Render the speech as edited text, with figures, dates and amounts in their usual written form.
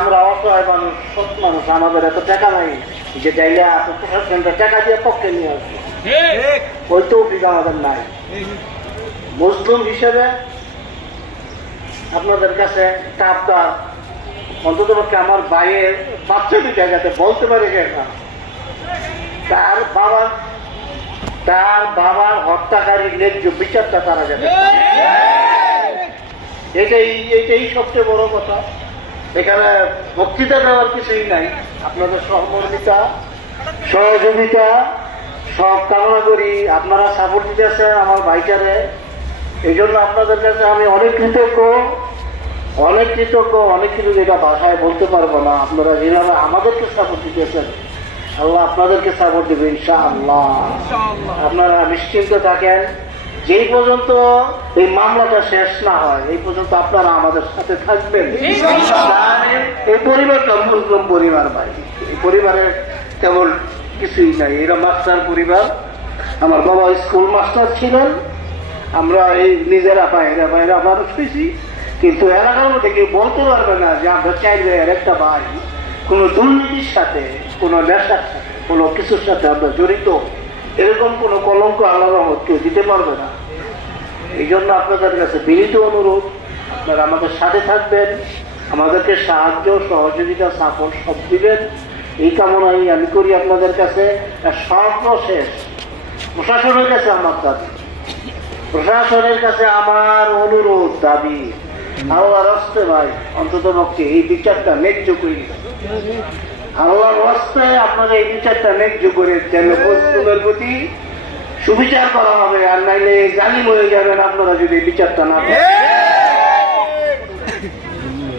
আমরা অসহায় মানুষ, সৎ মানুষ, আমাদের এত টাকা নাই যে চাইলে প্রশাসনটা টাকা দিয়ে পক্ষে নিয়ে আসবে, ওই তৌফিক আমাদের নাই। মুসলিম হিসেবে আপনাদের কাছে একটা আবদার, অন্তত পক্ষে আমার ভাইয়ের বাচ্চা দুইটা যাতে বলতে পারে যে না, তার বাবার হত্যাকারীর ন্যায্য বিচারটা তারা যাবে। এইটাই সবচেয়ে বড় কথা। এখানে বক্তৃতা দেওয়ার কিছুই নাই, আপনাদের সহমর্মিতা, সহযোগিতা সব কামনা করি। আপনারা সাপোর্ট দিতেছেন আমার ভাইটারে, এই জন্য আপনাদের কাছে আমি অনেক কৃতজ্ঞ, অনেক কিছু যেটা ভাষায় বলতে পারবো না। আপনারা যেভাবে আমাদেরকে সাপোর্ট দিতেছেন, আল্লাহ আপনাদেরকে সাপোর্ট দেবে ইনশাআল্লাহ। আপনারা নিশ্চিন্ত থাকেন, যেই পর্যন্ত এই মামলাটা শেষ না হয় এই পর্যন্ত আপনারা আমাদের সাথে থাকবেন। এই পরিবারটা মুসলিম পরিবার ভাই, এই পরিবারের তেমন কিছুই নাই, এরা মাস্টার পরিবার। আমার বাবা স্কুল মাস্টার ছিলেন, আমরা এই নিজেরা বাইরা মানুষ হয়েছি, কিন্তু এলাকার মধ্যে কেউ বলতে পারবে না যে আমরা চাইলে একটা ভাই কোনো দুর্নীতির সাথে, কোনো নেশার সাথে, কোনো কিছুর সাথে আমরা জড়িত, এরকম কোনো কলঙ্ক আল্লাহর রহমত কেউ দিতে পারবে না। এই জন্য আপনাদের কাছে বিনীত অনুরোধ, আপনারা আমাদের সাথে থাকবেন, আমাদেরকে সাহায্য, সহযোগিতা, সাপোর্ট সব দিবেন, এই কামনাই আমি করি আপনাদের কাছে। সর্বশেষ প্রশাসনের কাছে আমার দাবি, প্রশাসনের কাছে আমার অনুরোধ, দাবি, আল্লাহর হস্তে ভাই অন্তত পক্ষে এই বিচারটা ন্যায্য করি, আল্লাহর হস্তে আপনারা এই বিচারটা ন্যায্য করে যেন মুসলিমের প্রতি সুবিচার করা হবে, আর নাইলে জালিম হয়ে যাবেন আপনারা যদি এই বিচারটা না করেন।